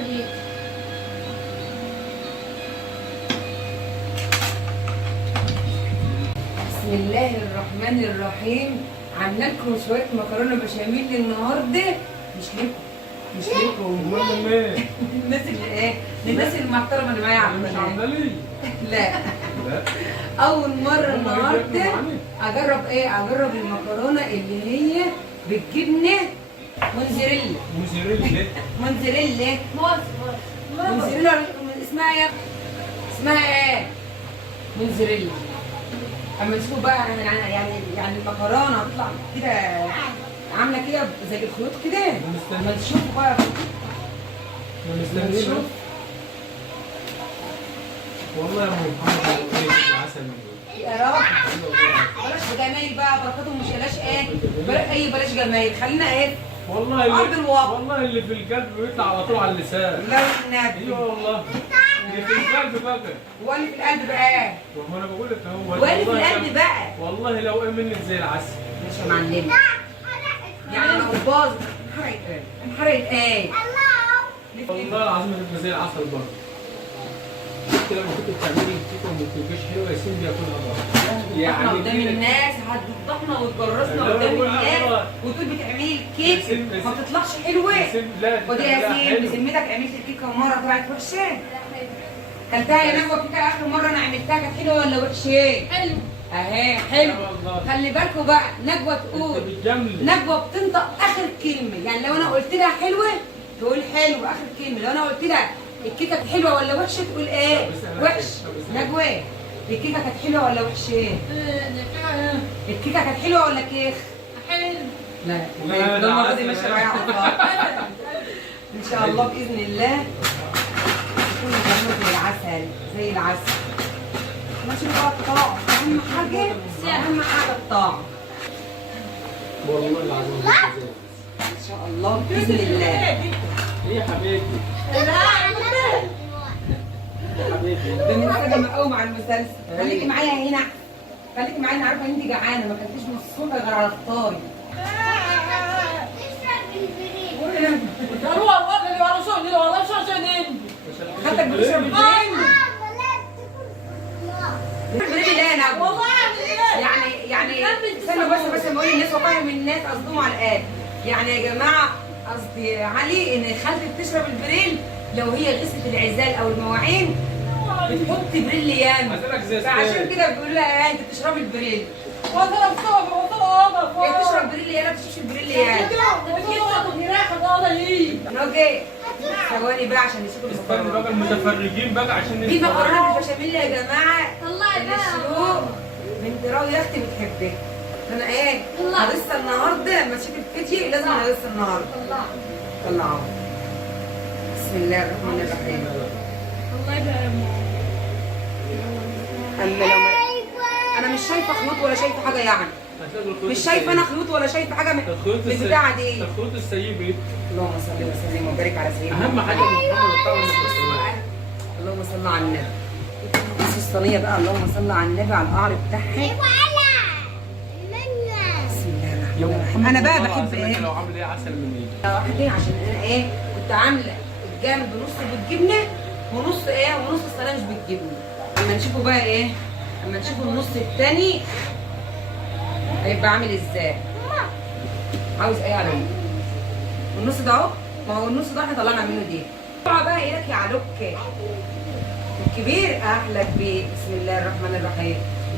دي. بسم الله الرحمن الرحيم. عامله لكم شويه مكرونه بشاميل النهارده. مش لكم امال مين؟ الناس اللي ايه؟ الناس المحترمه اللي معايا على مش القناه. عامله لي؟ لا، لا اول مره هم النهارده هياكلوا معانا؟ اجرب المكرونه اللي هي بالجبنه موزاريلا. موزاريلا موزاريلا اسمها ايه؟ اسمها ايه؟ موزاريلا. اما تشوفوا بقى يعني المكرونه هتطلع كده عامله كده زي الخيوط كده. اما تشوفوا بقى مستنيين والله يا ام محمد العسل من يا رب. بلاش جمايل بقى، بركاتهم مش ايه؟ بلاش جمايل، خلينا ايه؟ والله أرض الواقع. والله اللي في القلب بيطلع على طول على اللسان. لا النبي. ايوه والله اللي في القلب بقى. هو اللي في القلب بقى. ما انا بقول لك اهو. هو اللي في القلب بقى. والله لو ايه منك زي العسل. مش يا معلم. يعني لو باظت انحرقت ايه؟ والله العظيم بتبقى زي العسل برضه. انت لما كنت بتعملي الكيكه وما بتبقاش حلوه يا سيدي بياكلها برضه. يعني قدام الناس هتفضحنا وتجرسنا قدام الناس وتقول بتعملي الكيك ما بتطلعش حلوه. ودي يا سيدي بذمتك عملت الكيكه مره طلعت وحشه؟ كلتها يا نجوى الكيكه اخر مره انا عملتها كانت حلوه ولا وحشه؟ حلو. اهي حلو. خلي بالكوا بقى نجوى تقول نجوى بتنطق اخر كلمه. يعني لو انا قلت لها حلوه تقول حلوه اخر كلمه. لو انا قلت لها الكيكه كانت حلوه ولا وحشه تقول ايه؟ وحش. نجوى الكيكه كانت حلوه ولا وحشه؟ الكيكه كانت حلوه ولا كيخ؟ حلو. لا المره دي ماشيه معايا على الخط. ان شاء الله باذن الله تكون زي العسل زي العسل. ماشي بقى الطاعه اهم حاجه الطاعه. والله العظيم ان شاء الله باذن الله. ايه يا حبيبتي؟ ده من حاجه مقاوم مع المسلسل. خليكي معايا هنا، خليكي معايا. انا عارفه ان انت جعانه ما اكلتيش من الصبح غير على الفطار. خدتك بتشرب البرين؟ البرين لا انا والله يعني استنوا بس بقول للناس وفاهم الناس قصدهم على الآن. يعني يا جماعه قصدي علي ان خالتي بتشرب البريل لو هي غسلت العزال او المواعين بتحط بريل ياما. فعشان كده بيقول لها انت بتشربي البريل. هي تشرب بريل ياما ما بتشربش البريل ياما. اوكي ثواني بقى عشان يشوفوا استنوا بقى المتفرجين بقى عشان دي مكرونه بالبشاميل يا جماعه. طلعي بقى. الشروق بنت راوي اختي بتحبها. انا ايه هغصها النهارده لما تشوف الفيديو لازم اغصها النهارده. طلعوا. بسم الله الرحمن الرحيم. الله يبارك. اما لو انا مش شايفه خيوط ولا شايفه حاجه يعني. مش شايفه انا خيوط ولا شايفه حاجه من البتاعه دي. الخيوط السيبه. اللهم صل وسلم وبارك على سيدنا اهم حاجه من محمد الطاعه. اللهم صل على النبي. بص الصينيه بقى اللهم صل على النبي على القعر بتاعها. بسم الله الرحمن الرحيم. انا بقى بحب ايه؟ لو عامل ايه عسل من ايه؟ واحدين عشان انا ايه كنت عامله الجانب بنص بالجبنه ونص ايه ونص الصينيه مش بالجبنه. اما نشوفوا بقى ايه؟ اما نشوفوا النص الثاني هيبقى عامل ازاي؟ عاوز ايه على والنص ده اهو. ما هو النص ده احنا طلعنا منه دي. اوعى بقى ايدك يا علوك الكبير احلى كبير. بسم الله الرحمن الرحيم.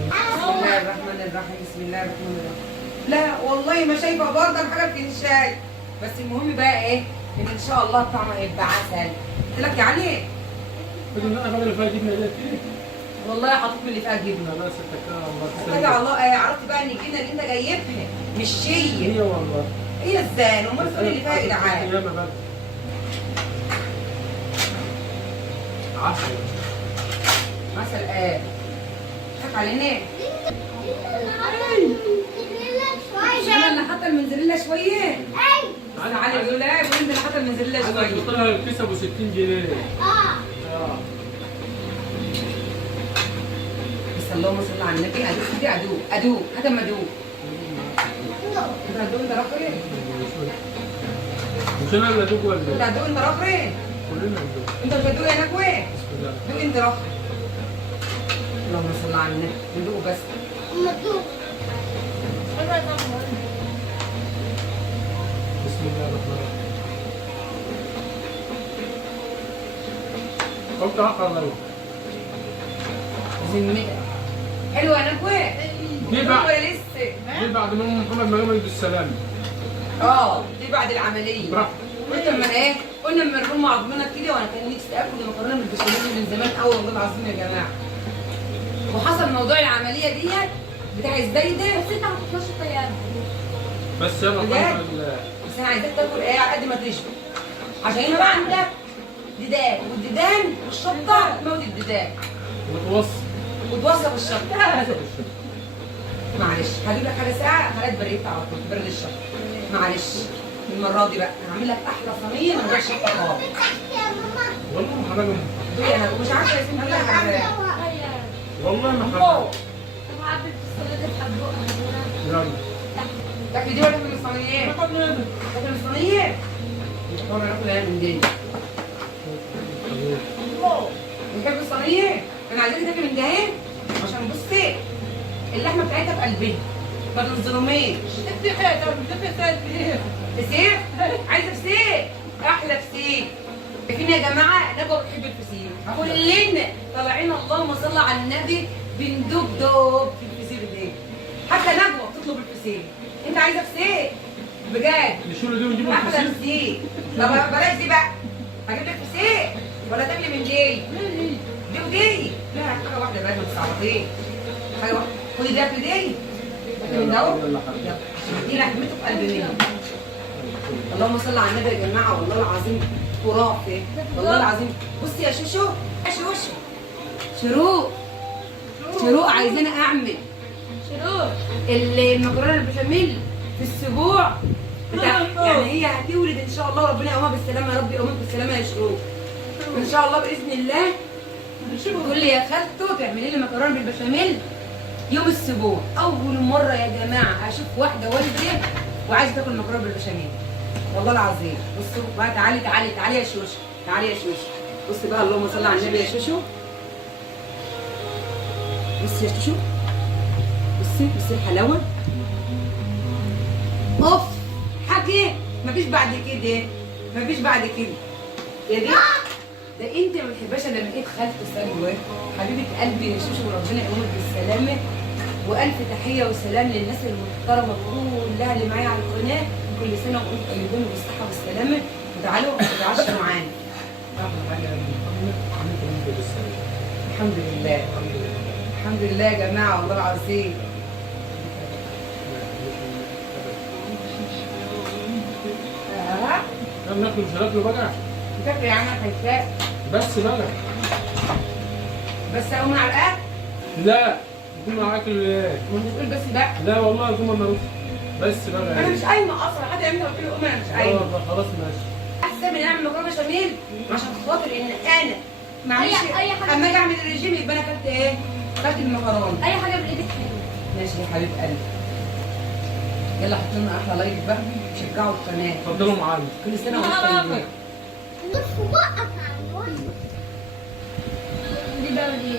بسم الله الرحمن الرحيم. بسم الله الرحمن الرحيم. لا والله ما شايفه برضه حاجه بتنشاي. بس المهم بقى ايه؟ ان شاء الله الطعم هيبقى عسل. قلت لك يا علي الحاجه اللي فيها جبنه ديت والله حاطط من اللي فيها جبنه. لا ستك قلت لك والله عرفت بقى ان الجبنه اللي انت جايبها مش هي والله. هي ازاي؟ امال تقول اللي فيها يا جدعان؟ عسل. عسل ايه؟ حك علينا. انا اللي حاطه المنزليلا شويه. انا علي بيقول ايه؟ بيقول انت اللي حاطه المنزليلا شويه. انا حطيت لها الكيس ابو 60 جنيه. بس اللهم صل على النبي. ادوق هذا ما ادوق. انت هتدوق انت رافرين؟ مش انا اللي ادوق ولا انت هتدوق انت رافرين؟ كلنا ندوق. انت مش هتدوق يا نجوى؟ بسم الله. دوق انت راح. اللهم صل على النبي، ندوق بس. بسم الله الرحمن الرحيم. قلت اقرا له. ذمتك. حلوه يا نجوى؟ دي بعد ولا لسه؟ دي بعد ما ام محمد ما جمل بالسلامه. دي بعد العمليه. براحتك. قلت اما ايه؟ قلنا اما نرم عظمنا كده وانا كان نفسي اكل مكرونه بالبشاميل من زمان قوي والله العظيم يا جماعه. وحصل موضوع العمليه ديت بتاع الزايده. بس انت ما تطلعش الطياره. بس يلا بجد؟ الحمد لله. بس انا عايزاك تاكل ايه على قد ما تشبع. عشان يبقى عندك ديدان، والديدان والشطه تموت الديدان متوسط. وتوصف الشطه. معلش هجيب لك حاجه ساعه حاجات بريت على طول برد الشطه. معلش المره دي بقى هعمل لك احلى صينيه من غير شطه خالص. والله ما حرام. انا مش عارفه يا سيدي لها حاجه. والله ما حرام. طب عبد الصلاة تحبوها. يلا. تاكل دي ولا تاكل الصينيه؟ ناكل هذا. تاكل الصينيه؟ طبعا ناكل ايه من دي؟ بتحب الصينيه؟ انا عايزاك تاكل من ده اهي عشان بصي اللحمه بتاعتها في قلبها ما تنظلميش. فسيخ؟ عايزه فسيخ؟ احلى فسيخ. عارفين يا جماعه نجوى بتحب الفسيخ. كلنا طالعين اللهم صل على النبي بندوب دوب في الفسيخ دي. حتى نجوى بتطلب الفسيخ. انت عايزه فسيخ؟ بجد نشيله دي ونجيبه احلى الفسيخ. فسيخ. طب بلاش دي بقى. هجيب لك فسيخ ولا تاكلي من دي؟ دي ودي. لا حاجه واحده بقى ما تصعبطيش. حاجه واحده. خدي دي اكل دي. تاكلي من دوت. يلا. دي لحمته في قلب منها. اللهم صل على النبي يا جماعه والله العظيم خرافي. والله العظيم. بصي يا شوشو يا شوشو. شروق شروق عايزانا اعمل شروق. المكرونه البشاميل في السبوع بتاع يعني هي هتولد ان شاء الله ربنا يقومها بالسلامه يا رب يقومك بالسلامه يا شروق. ان شاء الله باذن الله. تقول لي يا خالته تعملي لي مكرونه بالبشاميل يوم السبوع. اول مره يا جماعه اشوف واحده والده وعايزه تاكل مكرونه بالبشاميل والله العظيم. بصوا بقى تعالي تعالي تعالي يا شوشو. تعالي يا شوشو. بصي بقى اللهم صل على النبي يا شوشو. بصي يا شوشو. بصي الحلاوه. اوف حكي مفيش بعد كده. مفيش بعد كده يا دي. ده انت ما بتحبهاش الا لما لقيت خالته سلوى حبيبه قلبي يا شوشو وربنا يقومك بالسلامه. والف تحيه وسلام للناس المحترمه كلها اللي معايا على القناه. كل سنه وانتم طيبين وبالصحه والسلامه. وتعالوا اتعشوا معانا. الحمد لله. الحمد لله يا جماعه والله العظيم. ناكله مش هناكله بقى. فاكر يا عم حساء بس بقى. بس اقوم على الاكل. لا يكون معاك ايه؟ ما انت تقول بس بقى. لا والله يكون مروف. بس بقى. انا مش قايمه اصلا. حتى انت قلت لي قوم انا مش قايمه. خلاص ماشي. احسن من اعمل مكرونه بشاميل عشان خاطر ان انا معلش أي حاجة. اما اجي اعمل الرجيم يبقى انا اكلت ايه؟ اكلت المكرونه. اي حاجه بايدك حلوه. ماشي يا حبيب قلبي. يلا حط لنا احلى لايك بقى. شجعوا القناه. اتفضلوا معانا. كل سنه وانتم طيبين. دي بقى ودي.